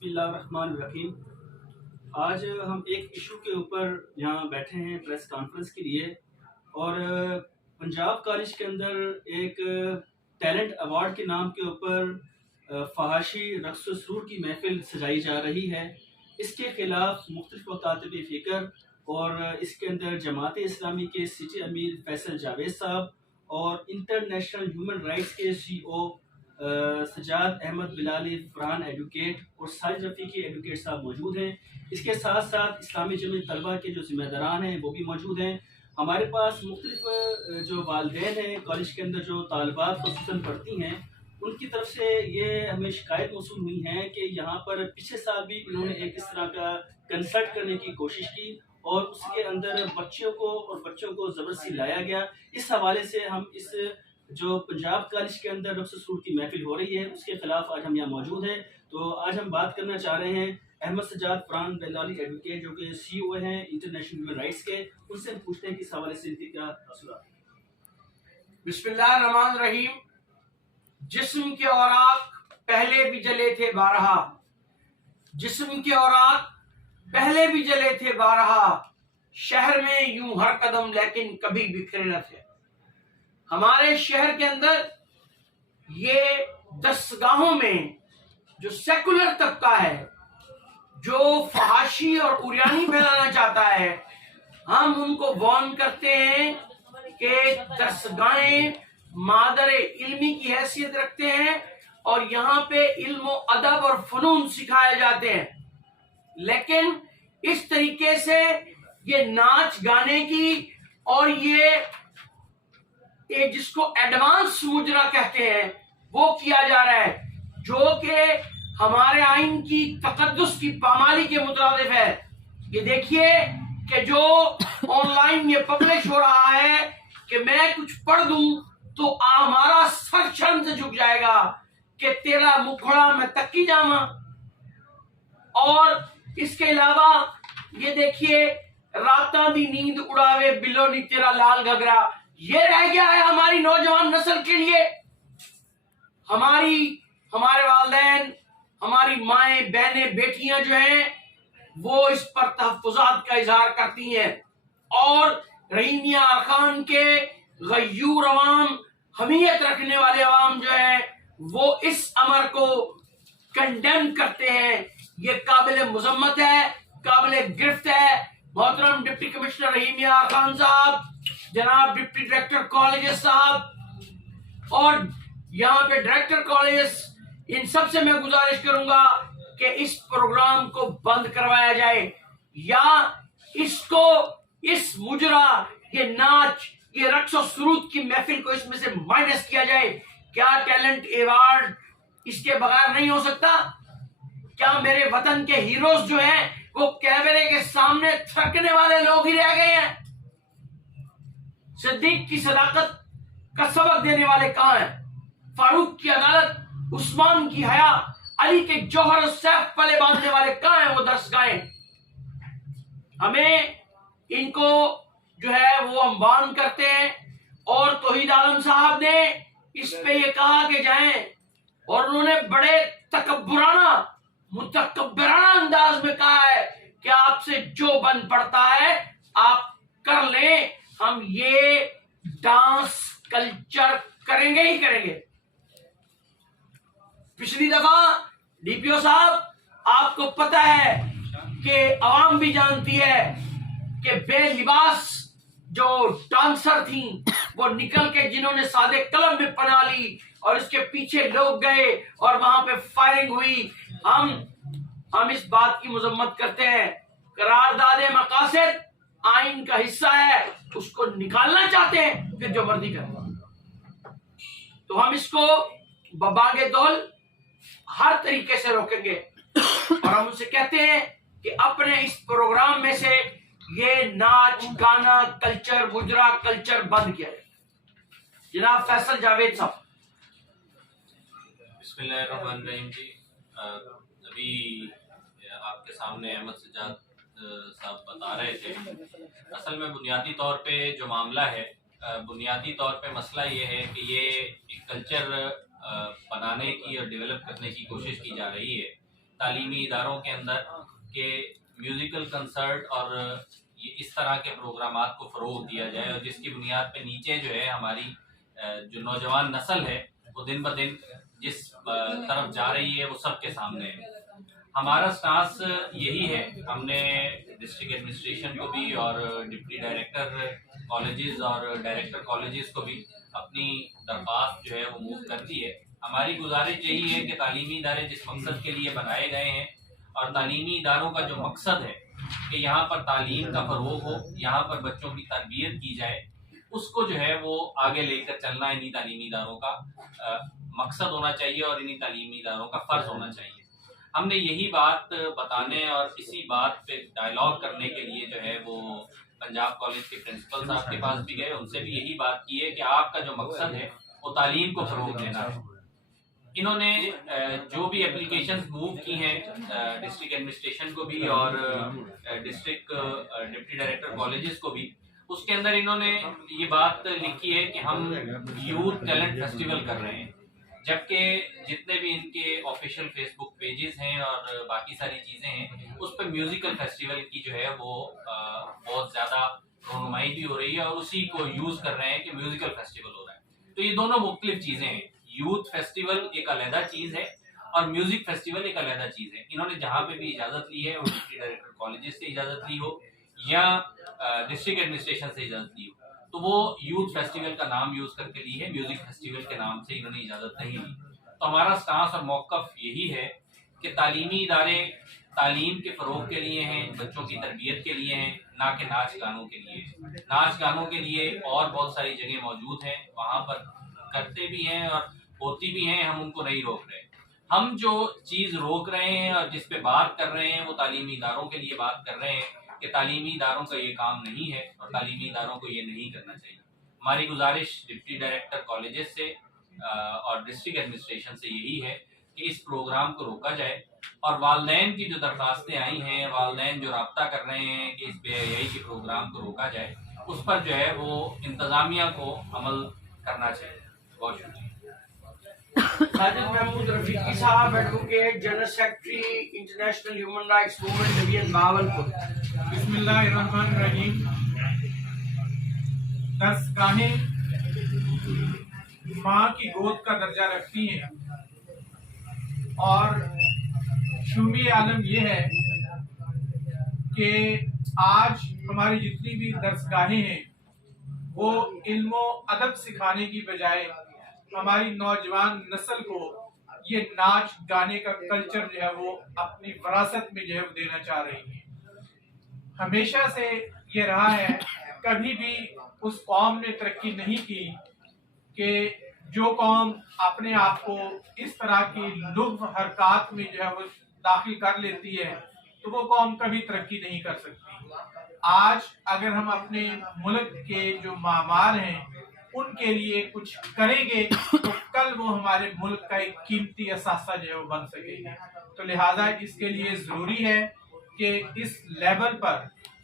बिस्मिल्लाहिर्रहमानिर्रहीम। आज हम एक इशू के ऊपर यहाँ बैठे हैं प्रेस कॉन्फ्रेंस के लिए और पंजाब कॉलेज के अंदर एक टैलेंट अवार्ड के नाम के ऊपर फहाशी रक़्स व सुरूर की महफिल सजाई जा रही है। इसके ख़िलाफ़ मुख्तलिफ़ मकातिब फ़िक्र और इसके अंदर जमात इस्लामी के सिटी अमीर फैसल जावेद साहब और इंटरनेशनल ह्यूमन राइट्स के CEO Sajjad Ahmad Bilali Farhan advocate और साजिद रफ़ीकी एडवोकेट साहब मौजूद हैं। इसके साथ साथ इस्लामी जमीयत तलबा के जो ज़िम्मेदारान हैं वो भी मौजूद हैं। हमारे पास मुख्तलिफ़ जो वालिदैन हैं कॉलेज के अंदर जो तालिबात ख़ुसूसन पढ़ती हैं उनकी तरफ से ये हमें शिकायत मौसूल हुई है कि यहाँ पर पिछले साल भी इन्होंने एक इस तरह का कंसल्ट करने की कोशिश की और उसके अंदर बच्चों को ज़बरदस्ती लाया गया। इस हवाले से हम इस जो पंजाब कॉलेज के अंदर रक़्स सुरूर की महफिल हो रही है उसके खिलाफ आज हम यहाँ मौजूद हैं। तो आज हम बात करना चाह रहे हैं अहमद सजाद फ़रहान बिलाली एडवोकेट जो कि CEO हैं इंटरनेशनल ह्यूमन राइट्स के, उनसे हम पूछते हैं कि इस हवाले से इनके क्या असुरात हैं। बिस्मिल्लाहिर्रहमानिर्रहीम। जिस्म के औराक पहले भी जले थे बारहा, जिस्म के औराक पहले भी जले थे बारहा, शहर में यूं हर कदम लेकिन कभी बिखरे न थे। हमारे शहर के अंदर ये दस्तगाहों में जो सेकुलर तबका है, जो फहाशी और उरियानी फैलाना चाहता है, हम उनको वार्न करते हैं कि दस्तगाहें मादर इल्मी की हैसियत रखते हैं और यहाँ पे इल्म अदब और फनून सिखाए जाते हैं। लेकिन इस तरीके से ये नाच गाने की और ये जिसको एडवांस मुजरा कहते हैं वो किया जा रहा है, जो कि हमारे आइन की तकद्दुस की पामाली के मुताबिक है। ये देखिए कि जो ऑनलाइन ये पब्लिश हो रहा है कि मैं कुछ पढ़ दूं तो हमारा सर शर्म से झुक जाएगा कि तेरा मुखड़ा मैं तक्की जावा। और इसके अलावा ये देखिए राता दी नींद उड़ावे बिलो नी तेरा लाल घगरा, ये रह गया है हमारी नौजवान नस्ल के लिए। हमारे वालिदैन, हमारी माएं, बहनें, बेटियां जो हैं वो इस पर तहफ़्फ़ुज़ात का इजहार करती हैं और रहीमिया खान के गयूर अवाम, हमीयत रखने वाले अवाम जो है वो इस अमर को कंडेम करते हैं। ये काबिल मुज़म्मत है, काबिल गिरफ्त है। मोहतरम डिप्टी कमिश्नर रहीमिया खान साहब, जनाब डिप्टी डायरेक्टर कॉलेजेस साहब और यहाँ पे डायरेक्टर कॉलेजेस, इन सब से मैं गुजारिश करूंगा कि इस प्रोग्राम को बंद करवाया जाए या इसको, इस मुजरा, ये नाच, ये रक्स और सुरूद की महफिल को इसमें से माइनस किया जाए। क्या टैलेंट अवार्ड इसके बगैर नहीं हो सकता? क्या मेरे वतन के हीरोज जो हैं वो कैमरे के सामने थकने वाले लोग ही रह गए हैं? सिद्दीक की सदाकत का सबक देने वाले कहां हैं? फारूक की अदालत, उस्मान की हया, अली के जौहर और सैफ पले बांधने वाले कहां हैं वो दर्शगाएं? हमें इनको जो है वो हम वार्न करते हैं। और तौहीद आलम साहब ने इस पे ये कहा कि जाएं और उन्होंने बड़े तकब्बुराना, मुतकब्बिराना अंदाज में कहा है कि आपसे जो बन पड़ता है आप कर लें, हम ये डांस कल्चर करेंगे ही करेंगे। पिछली दफा DPO साहब, आपको पता है कि अवाम भी जानती है कि बेलिबास जो डांसर थी वो निकल के, जिन्होंने सादे कलम में पना ली और इसके पीछे लोग गए और वहां पे फायरिंग हुई। हम इस बात की मजम्मत करते हैं। करारदाद मकासद आइन का हिस्सा है, उसको निकालना चाहते हैं, फिर जो मर्जी करें। तो हम इसको बबागे दौल हर तरीके से रोकेंगे और हम उनसे कहते हैं कि अपने इस प्रोग्राम में से ये नाच गाना कल्चर, मुजरा कल्चर बंद किया जाए। जनाब फैसल जावेद साहब। बिस्मिल्लाहिर्रहमानिर्रहीम जी, अभी आपके सामने अहमद सजाद साहब बता रहे थे। असल में बुनियादी तौर पे जो मामला है, बुनियादी तौर पे मसला ये है कि ये एक कल्चर बनाने की और डेवलप करने की कोशिश की जा रही है तालीमी इदारों के अंदर कि म्यूज़िकल कंसर्ट और ये इस तरह के प्रोग्रामात को फ़रोग़ दिया जाए, और जिसकी बुनियाद पे नीचे जो है हमारी जो नौजवान नस्ल है वो दिन ब दिन जिस तरफ जा रही है वो सबके सामने है। हमारा स्टांस यही है। हमने डिस्ट्रिक्ट एडमिनिस्ट्रेशन को भी और डिप्टी डायरेक्टर कॉलेजेस और डायरेक्टर कॉलेजेस को भी अपनी दरख्वास्त जो है वो मूव कर दी है। हमारी गुजारिश यही है कि तालीमी इदारे जिस मकसद के लिए बनाए गए हैं और तालीमी इदारों का जो मकसद है कि यहाँ पर तालीम का फ़रोग़ हो, यहाँ पर बच्चों की तरबियत की जाए, उसको जो है वो आगे लेकर चलना इन्हीं तालीमी इदारों का मकसद होना चाहिए और इन्हीं तालीमी इदारों का फ़र्ज़ होना चाहिए। हमने यही बात बताने और इसी बात पे डायलॉग करने के लिए जो है वो पंजाब कॉलेज के प्रिंसिपल साहब के पास भी गए, उनसे भी यही बात की है कि आपका जो मकसद है वो तालीम को फ़रोग़ देना है। इन्होंने जो भी एप्लीकेशंस मूव की हैं डिस्ट्रिक्ट एडमिनिस्ट्रेशन को भी और डिस्ट्रिक्ट डिप्टी डायरेक्टर कॉलेजेस को भी, उसके अंदर इन्होंने ये बात लिखी है कि हम यूथ टैलेंट फेस्टिवल कर रहे हैं, जबकि जितने भी इनके ऑफिशियल फेसबुक पेजेस हैं और बाकी सारी चीज़ें हैं उस पर म्यूज़िकल फेस्टिवल की जो है वो बहुत ज़्यादा रोनुमाई भी हो रही है और उसी को यूज़ कर रहे हैं कि म्यूज़िकल फेस्टिवल हो रहा है। तो ये दोनों मुख्तलिफ चीज़ें हैं। यूथ फेस्टिवल एक अलहदा चीज़ है और म्यूज़िक फेस्टिवल एक अलहदा चीज़ है। इन्होंने जहाँ पे भी इजाज़त ली है, वो डिप्टी डायरेक्टर कॉलेजेस से इजाज़त ली हो या डिस्ट्रिक्ट एडमिनिस्ट्रेशन से इजाज़त ली हो, तो वो यूथ फेस्टिवल का नाम यूज़ करके ली है, म्यूज़िक फेस्टिवल के नाम से इन्होंने इजाज़त नहीं ली। तो हमारा स्टांस और मौक़िफ़ यही है कि तालीमी इदारे तालीम के फ़रोग़ के लिए हैं, बच्चों की तरबियत के लिए हैं, ना कि नाच गानों के लिए। नाच गानों के लिए और बहुत सारी जगह मौजूद हैं, वहाँ पर करते भी हैं और होती भी हैं, हम उनको नहीं रोक रहे। हम जो चीज़ रोक रहे हैं और जिस पे बात कर रहे हैं वो तालीमी इदारों के लिए बात कर रहे हैं कि तालीमी इदारों का ये काम नहीं है और तालीमी इदारों को ये नहीं करना चाहिए। हमारी गुजारिश डिप्टी डायरेक्टर कॉलेजेस से और डिस्ट्रिक्ट एडमिनिस्ट्रेशन से यही है कि इस प्रोग्राम को रोका जाए और वालिदैन की जो दरख्वास्तें आई हैं, वालिदैन जो राब्ता कर रहे हैं कि इस BII के प्रोग्राम को रोका जाए, उस पर जो है वो इंतज़ामिया को अमल करना चाहिए। बहुत शुक्रिया। साजिद महमूद रफीकी साहब, advocate, general secretary, international human rights movement division Bahawalpur. बिस्मिल्लाहिर्रहमानिर्रहीम। दरसगाहें माँ की गोद का दर्जा रखती हैं और शुमी आलम यह है कि आज हमारी जितनी भी दरसगाहें हैं वो इल्मो अदब सिखाने की बजाय हमारी नौजवान नस्ल को ये नाच गाने का कल्चर जो है वो अपनी विरासत में जो है वो देना चाह रही है। हमेशा से ये रहा है, कभी भी उस कौम ने तरक्की नहीं की कि जो कौम अपने आप को इस तरह की लुत्फ हरकत में जो है वो दाखिल कर लेती है तो वो कौम कभी तरक्की नहीं कर सकती। आज अगर हम अपने मुल्क के जो मामार हैं उनके लिए कुछ करेंगे तो कल वो हमारे मुल्क का एक कीमती असासा जो है वो बन सकेंगे। तो लिहाजा इसके लिए जरूरी है कि इस लेवल पर,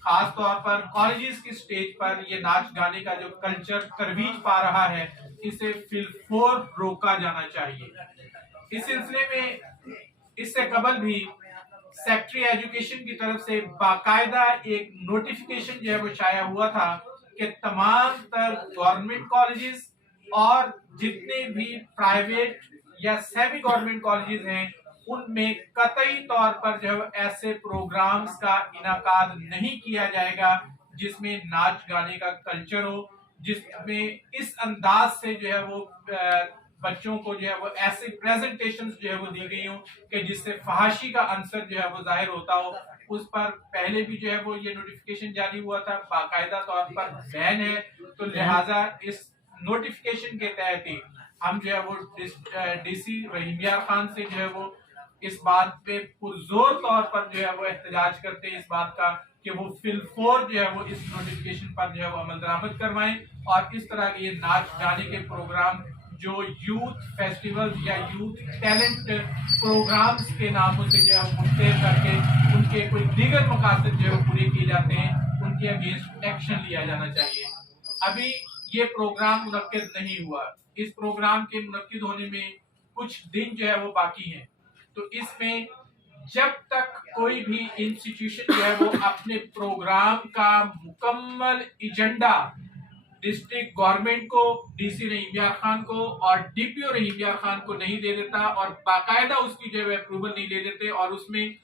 खास तौर पर कॉलेजेस की स्टेज पर ये नाच गाने का जो कल्चर तरवीज पा रहा है, इसे फिलफोर रोका जाना चाहिए। इस सिलसिले में इससे कबल भी सेक्रेटरी एजुकेशन की तरफ से बाकायदा एक नोटिफिकेशन जो है वो शाया हुआ था कि तमाम तर गवर्नमेंट कॉलेजेस और जितने भी प्राइवेट या सेमी गवर्नमेंट कॉलेजेस हैं उनमें कतई तौर पर जो है ऐसे प्रोग्राम्स का इनाकाद नहीं किया जाएगा जिसमें नाच गाने का कल्चर हो, जिसमें इस अंदाज से जो है वो बच्चों को जो है वो ऐसे प्रेजेंटेशंस जो है वो दी गई हो कि जिससे फहाशी का अंसर जो है वो जाहिर होता हो। उस पर पहले भी जो है वो ये नोटिफिकेशन जारी हुआ था, बाकायदा तौर पर बैन है। तो लिहाजा इस नोटिफिकेशन के तहत ही हम जो है वो DC रहीम यार खान से जो है वो इस बात पे पुरजोर तौर पर जो है वो एहतजाज करते हैं इस बात का कि वो फिलफोर जो है वो इस नोटिफिकेशन पर जो है वो अमल दरामद करवाएं और इस तरह के ये नाच गाने के प्रोग्राम जो यूथ फेस्टिवल या यूथ टैलेंट प्रोग्राम्स के नामों से जो है मुस्तैद करके उनके कोई दीगर मकासद जो है पूरे किए जाते हैं, उनके अगेंस्ट एक्शन लिया जाना चाहिए। अभी ये प्रोग्राम मुनक्किद नहीं हुआ, इस प्रोग्राम के मुनक्किद होने में कुछ दिन जो है वो बाकी हैं। तो इसमें जब तक कोई भी इंस्टीट्यूशन जो है वो अपने प्रोग्राम का मुकम्मल एजेंडा डिस्ट्रिक्ट गवर्नमेंट को, डीसी रहीम यार खान को और डीपीओ रहीम यार खान को नहीं दे देता और बाकायदा उसकी जो है अप्रूवल नहीं ले देते और उसमें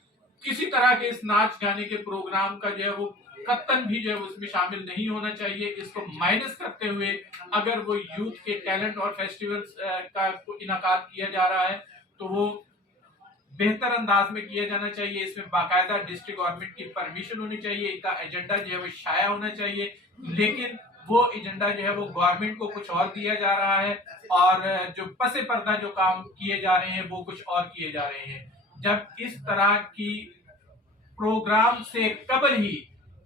किसी तरह के इस नाच गाने के प्रोग्राम का जो है वो कतन भी जो है उसमें शामिल नहीं होना चाहिए। इसको माइनस करते हुए अगर वो यूथ के टैलेंट और फेस्टिवल्स का इनाकाद किया जा रहा है तो वो बेहतर अंदाज में किया जाना चाहिए। इसमें बाकायदा डिस्ट्रिक्ट गवर्नमेंट की परमिशन होनी चाहिए, इनका एजेंडा जो है वो शाया होना चाहिए, लेकिन वो एजेंडा जो है वो गवर्नमेंट को कुछ और दिया जा रहा है और जो पसे पर्दा जो काम किए जा रहे हैं वो कुछ और किए जा रहे हैं। जब इस तरह की प्रोग्राम से कबल ही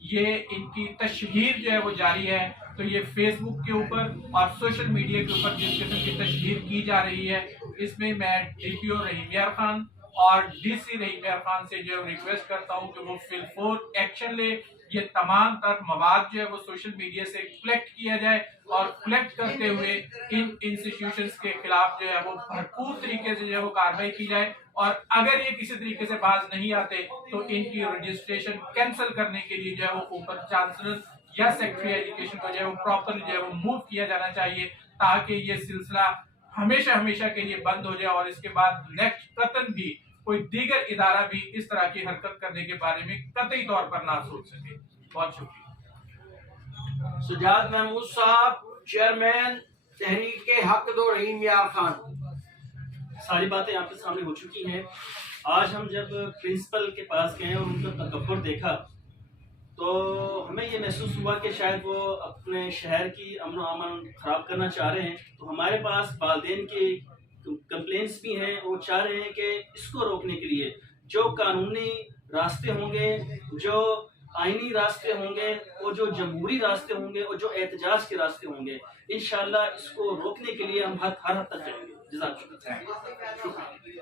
ये इनकी तशहीर जो है वो जारी है, तो ये फेसबुक के ऊपर और सोशल मीडिया के ऊपर जिस किस्म की तशहीर की जा रही है, इसमें मैं डीपीओ रहीम यार खान और डीसी रहीम यार खान से जो रिक्वेस्ट करता हूं कि वो फिलफोर एक्शन ले। ये तमाम तर मवाद जो है वो सोशल मीडिया से कलेक्ट किया जाए और कलेक्ट करते हुए इन इंस्टीट्यूशंस के खिलाफ जो है वो भरपूर तरीके से जो है वो कार्रवाई की जाए और अगर ये किसी तरीके से बाज नहीं आते तो इनकी रजिस्ट्रेशन कैंसिल करने के लिए जो है वो ऊपर चांसलर या सेक्रेटरी एजुकेशन को जो है वो प्रॉपरली जो है वो मूव किया जाना चाहिए ताकि ये सिलसिला हमेशा हमेशा के लिए बंद हो जाए और इसके बाद नेक्स्ट कतन भी कोई दीगर इदारा भी इस तरह की हरकत करने के बारे में कतई तौर पर ना सोच सके। बहुत शुक्रिया। सजाद महमूद साहब, चेयरमैन तहरीक हक दो रहीम यार खान। सारी बातें आपके सामने हो चुकी हैं। आज हम जब प्रिंसिपल के पास गए और उनका तकब्बुर देखा तो हमें ये महसूस हुआ कि शायद वो अपने शहर की अमन और अमन ख़राब करना चाह रहे हैं। तो हमारे पास वालिदैन की कंप्लेंट्स भी हैं, वो चाह रहे हैं कि इसको रोकने के लिए जो कानूनी रास्ते होंगे, जो आईनी रास्ते होंगे और जो जमहूरी रास्ते होंगे और जो एहतजाज के रास्ते होंगे, इंशाल्लाह इसको रोकने के लिए हम हर हद तक जाएंगे। जज़ाकल्लाह।